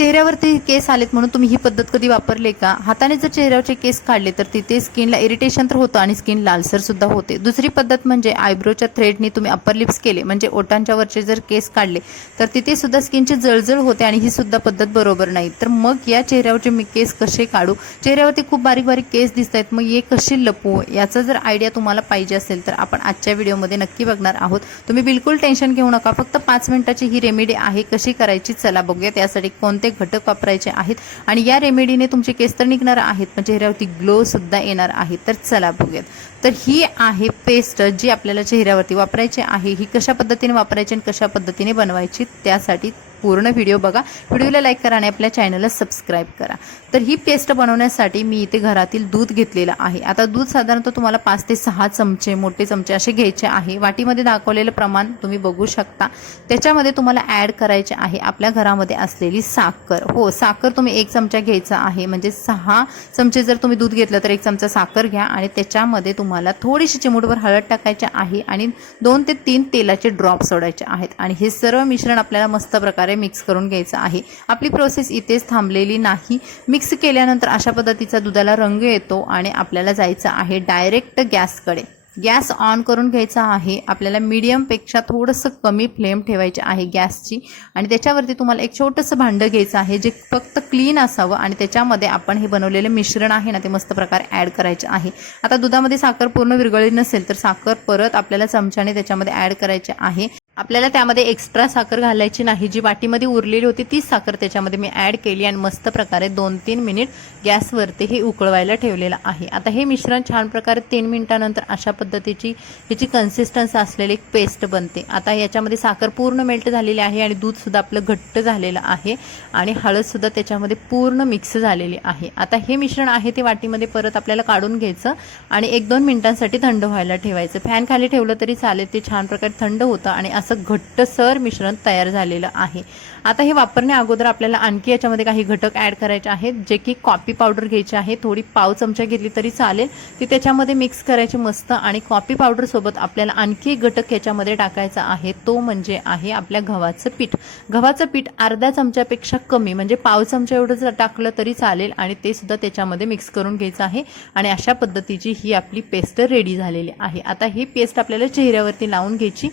चेहऱ्यावरती केस आलेत म्हणून तुम्ही ही पद्धत कधी वापरले का? हाताने जर चेहऱ्यावरचे केस काढले तर तिथे स्किनला इरिटेशन तर होतं आणि स्किन लालसर सुद्धा होते. दुसरी पद्धत म्हणजे आयब्रोच्या थ्रेडनी तुम्ही अप्पर लिप्स केले म्हणजे ओठांच्या वरचे जर केस काढले तर तिथे सुद्धा स्किनची जळजळ होते आणि ही सुद्धा पद्धत बरोबर नाही. तर मग या चेहऱ्यावरचे मी केस कसे काढू? चेहऱ्यावरती खूप बारीक बारीक केस दिसत आहेत, मग हे कसे लपवू? याचा जर आयडिया तुम्हाला पाहिजे असेल तर आपण आजच्या व्हिडिओमध्ये नक्की बघणार आहोत. तुम्ही बिलकुल टेन्शन घेऊ नका, फक्त 5 मिनिटाची ही रेमेडी आहे. कशी करायची चला बघूया. त्यासाठी कोणते घटक वापरायचे आहेत आणि या रेमेडीने तुमचे केस तर निघणार आहेत पण चेहऱ्यावरती ग्लो सुद्धा येणार आहे. तर चला बघूयात. तर ही आहे पेस्ट जी आपल्याला चेहऱ्यावरती वापरायची आहे. ही कशा पद्धतीने वापरायची आणि कशा पद्धतीने बनवायची त्यासाठी पूर्ण व्हिडिओ बघा. व्हिडिओला लाईक करा आणि आपल्या चॅनलला सबस्क्राईब करा. तर ही पेस्ट बनवण्यासाठी मी इथे घरातील दूध घेतलेलं आहे. आता दूध साधारणतः तुम्हाला 5 ते 6 चमचे मोठे चमचे असे घ्यायचे आहे. वाटीमध्ये दाखवलेलं प्रमाण तुम्ही बघू शकता. त्याच्यामध्ये तुम्हाला ॲड करायचे आहे आपल्या घरामध्ये असलेली साखर. हो, साखर तुम्ही 1 चमचा घ्यायचा आहे. म्हणजे 6 चमचे जर तुम्ही दूध घेतलं तर 1 चमचा साखर घ्या आणि त्याच्यामध्ये तुम्हाला थोडीशी चिमूटभर हळद टाकायची आहे आणि 2 ते 3 तेलाचे ड्रॉप सोडायचे आहेत आणि हे सर्व मिश्रण आपल्याला मस्त प्रकारे मिक्स करून घ्यायचं आहे. आपली प्रोसेस इथेच थांबलेली नाही. मिक्स केल्यानंतर अशा पद्धतीचा दुधाला रंग येतो आणि आपल्याला जायचं आहे डायरेक्ट गॅसकडे. गॅस ऑन करून घ्यायचा आहे. आपल्याला मीडियमपेक्षा थोडंसं कमी फ्लेम ठेवायची आहे गॅसची आणि त्याच्यावरती तुम्हाला एक छोटंसं भांडं घ्यायचं आहे जे फक्त क्लीन असावं आणि त्याच्यामध्ये आपण हे बनवलेलं मिश्रण आहे ना ते मस्त प्रकारे ॲड करायचे आहे. आता दुधामध्ये साखर पूर्ण विरघळली नसेल तर साखर परत आपल्याला चमच्याने त्याच्यामध्ये ॲड करायचे आहे. आपल्याला त्यामध्ये एक्स्ट्रा साखर घालायची नाही. जी वाटीमध्ये उरलेली होती तीच साखर त्याच्यामध्ये मी ॲड केली आणि मस्त प्रकारे 2-3 मिनिट गॅसवरती हे उकळवायला ठेवलेलं आहे. आता हे मिश्रण छान प्रकारे 3 मिनिटानंतर अशा पद्धतीची ह्याची कन्सिस्टन्सी असलेली एक पेस्ट बनते. आता याच्यामध्ये साखर पूर्ण मेल्ट झालेली आहे आणि दूधसुद्धा आपलं घट्ट झालेलं आहे आणि हळदसुद्धा त्याच्यामध्ये पूर्ण मिक्स झालेली आहे. आता हे मिश्रण आहे ते वाटीमध्ये परत आपल्याला काढून घ्यायचं आणि 1-2 मिनिटांसाठी थंड व्हायला ठेवायचं. फॅन खाली ठेवलं तरी चालेल, ते छान प्रकारे थंड होतं आणि असं घट्टसर मिश्रण तयार झालेलं आहे. आता हे वापरण्या अगोदर आपल्याला आणखी याच्यामध्ये काही घटक ॲड करायचे आहेत जे की कॉफी पावडर घ्यायची आहे. थोडी पाव चमचा घेतली तरी चालेल, ती त्याच्यामध्ये मिक्स करायची मस्त. आणि कॉफी पावडर सोबत आपल्याला आणखी एक घटक याच्यामध्ये टाकायचा आहे, तो म्हणजे आहे आपल्या गव्हाचं पीठ. गव्हाचं पीठ अर्धा चमच्यापेक्षा कमी म्हणजे पाव चमचा एवढं टाकलं तरी चालेल आणि ते सुद्धा त्याच्यामध्ये मिक्स करून घ्यायचं आहे आणि अशा पद्धतीची ही आपली पेस्ट रेडी झालेली आहे. आता ही पेस्ट आपल्याला चेहऱ्यावरती लावून घ्यायची,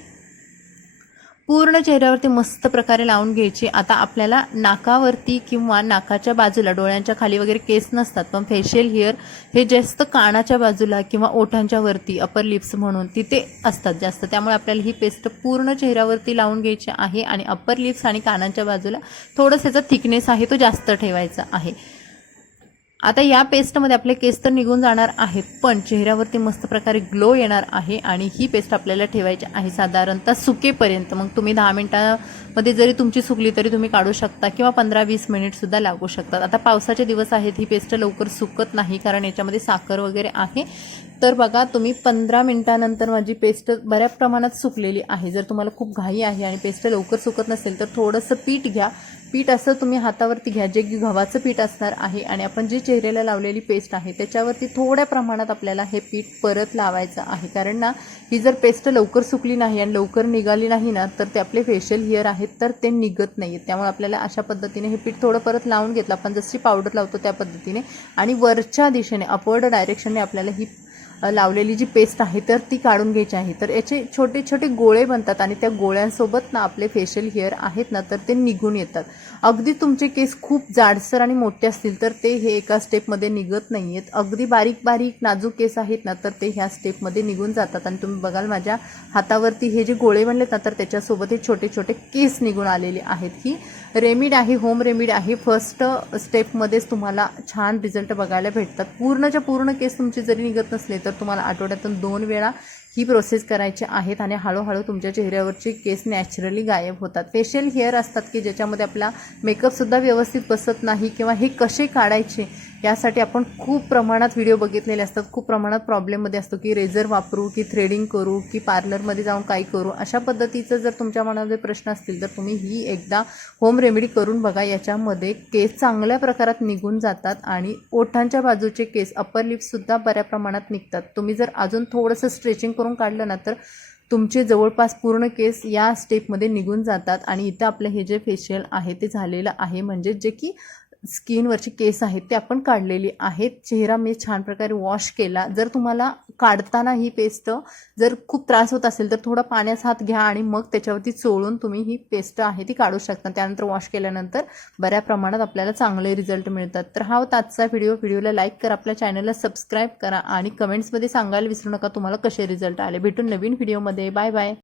पूर्ण चेहऱ्यावरती मस्त प्रकारे लावून घ्यायची. आता आपल्याला नाकावरती किंवा नाकाच्या बाजूला डोळ्यांच्या खाली वगैरे केस नसतात, पण फेशियल हेअर हे जास्त कानाच्या बाजूला किंवा ओठांच्या वरती अपर लिप्स म्हणून तिथे असतात जास्त. त्यामुळे आपल्याला ही पेस्ट पूर्ण चेहऱ्यावरती लावून घ्यायची आहे आणि अपर लिप्स आणि कानाच्या बाजूला थोडंसं त्याचा थिकनेस आहे तो जास्त ठेवायचा आहे. आता या पेस्टमध्ये आपले केस तर निघून जाणार आहेत पण चेहऱ्यावरती मस्त प्रकारे ग्लो येणार आहे आणि ही पेस्ट आपल्याला ठेवायची आहे साधारणतः सुकेपर्यंत. मग तुम्ही 10 मिनिटांमध्ये जरी तुमची सुकली तरी तुम्ही काढू शकता किंवा 15-20 मिनिटसुद्धा लागू शकतात. आता पावसाचे दिवस आहेत, ही पेस्ट लवकर सुकत नाही कारण याच्यामध्ये साखर वगैरे आहे. तर बघा तुम्ही 15 मिनिटानंतर माझी पेस्ट बऱ्या प्रमाणात सुकलेली आहे. जर तुम्हाला खूप घाई आहे आणि पेस्ट लवकर सुकत नसेल तर थोडंसं पीठ घ्या. पीठ असं तुम्ही हातावरती घ्या जे की गव्हाचं पीठ असणार आहे आणि आपण जी चेहऱ्याला लावलेली पेस्ट आहे त्याच्यावरती थोड्या प्रमाणात आपल्याला हे पीठ परत लावायचं आहे. कारण ना ही जर पेस्ट लवकर सुकली नाही आणि लवकर निघाली नाही ना तर ते आपले फेशियल हेअर आहेत तर ते निघत नाही. त्यामुळे आपल्याला अशा पद्धतीने हे पीठ थोडं परत लावून घेतलं आपण जशी पावडर लावतो त्या पद्धतीने आणि वरच्या दिशेने अपवर्ड डायरेक्शनने आपल्याला ही लावलेली जी पेस्ट आहे तर ती काढून घ्यायची आहे. तर याचे छोटे छोटे गोळे बनतात आणि त्या गोळ्यांसोबत ना आपले फेशियल हेअर आहेत ना तर ते निघून येतात. अगदी तुमचे केस खूप जाडसर आणि मोठे असतील तर ते हे एका स्टेपमध्ये निघत नाही आहेत. अगदी बारीक बारीक नाजूक केस आहेत ना तर ते ह्या स्टेपमध्ये निघून जातात आणि तुम्ही बघाल माझ्या हातावरती हे जे गोळे बनलेत ना तर त्याच्यासोबत हे छोटे छोटे केस निघून आलेले आहेत. ही रेमेडी आहे, होम रेमेडी आहे. फर्स्ट स्टेपमध्येच तुम्हाला छान रिझल्ट बघायला भेटतात. पूर्णच्या पूर्ण केस तुमचे जरी निघत नसले तर तुम्हाला आठवड्यातून 2 वेळा ही प्रोसेस करायची आहेत आणि हळूहळू तुमच्या चेहऱ्यावरचे केस नॅचरली गायब होतात. फेशियल हेअर असतात की ज्याच्यामध्ये आपला मेकअपसुद्धा व्यवस्थित बसत नाही किंवा हे कसे काढायचे यासाठी आपण खूप प्रमाणात व्हिडिओ बघितलेले असतात. खूप प्रमाणात प्रॉब्लेममध्ये असतो की रेझर वापरू की थ्रेडिंग करू की पार्लरमध्ये जाऊन काही करू. अशा पद्धतीचं जर तुमच्या मनामध्ये प्रश्न असतील तर तुम्ही ही एकदा होम रेमेडी करून बघा. याच्यामध्ये केस चांगल्या प्रकारात निघून जातात आणि ओठांच्या बाजूचे केस अप्पर लिप्ससुद्धा बऱ्या प्रमाणात निघतात. तुम्ही जर अजून थोडंसं स्ट्रेचिंग करून काढलं ना तर तुमचे जवळपास पूर्ण केस या स्टेपमध्ये निघून जातात. आणि इथं आपलं हे जे फेशियल आहे ते झालेलं आहे, म्हणजे जे की स्किनवरचे केस आहेत ते आपण काढलेली आहेत. चेहरा मी छान प्रकारे वॉश केला. जर तुम्हाला काढताना ही पेस्ट जर खूप त्रास होत असेल तर थोडा पाण्याचा हात घ्या आणि मग त्याच्यावरती चोळून तुम्ही ही पेस्ट आहे ती काढू शकता. त्यानंतर वॉश केल्यानंतर बऱ्या प्रमाणात आपल्याला चांगले रिझल्ट मिळतात. तर हा होता आजचा व्हिडिओला लाईक करा, आपल्या चॅनलला सबस्क्राईब करा आणि कमेंट्समध्ये सांगायला विसरू नका तुम्हाला कसे रिझल्ट आले. भेटून नवीन व्हिडिओमध्ये. Bye bye.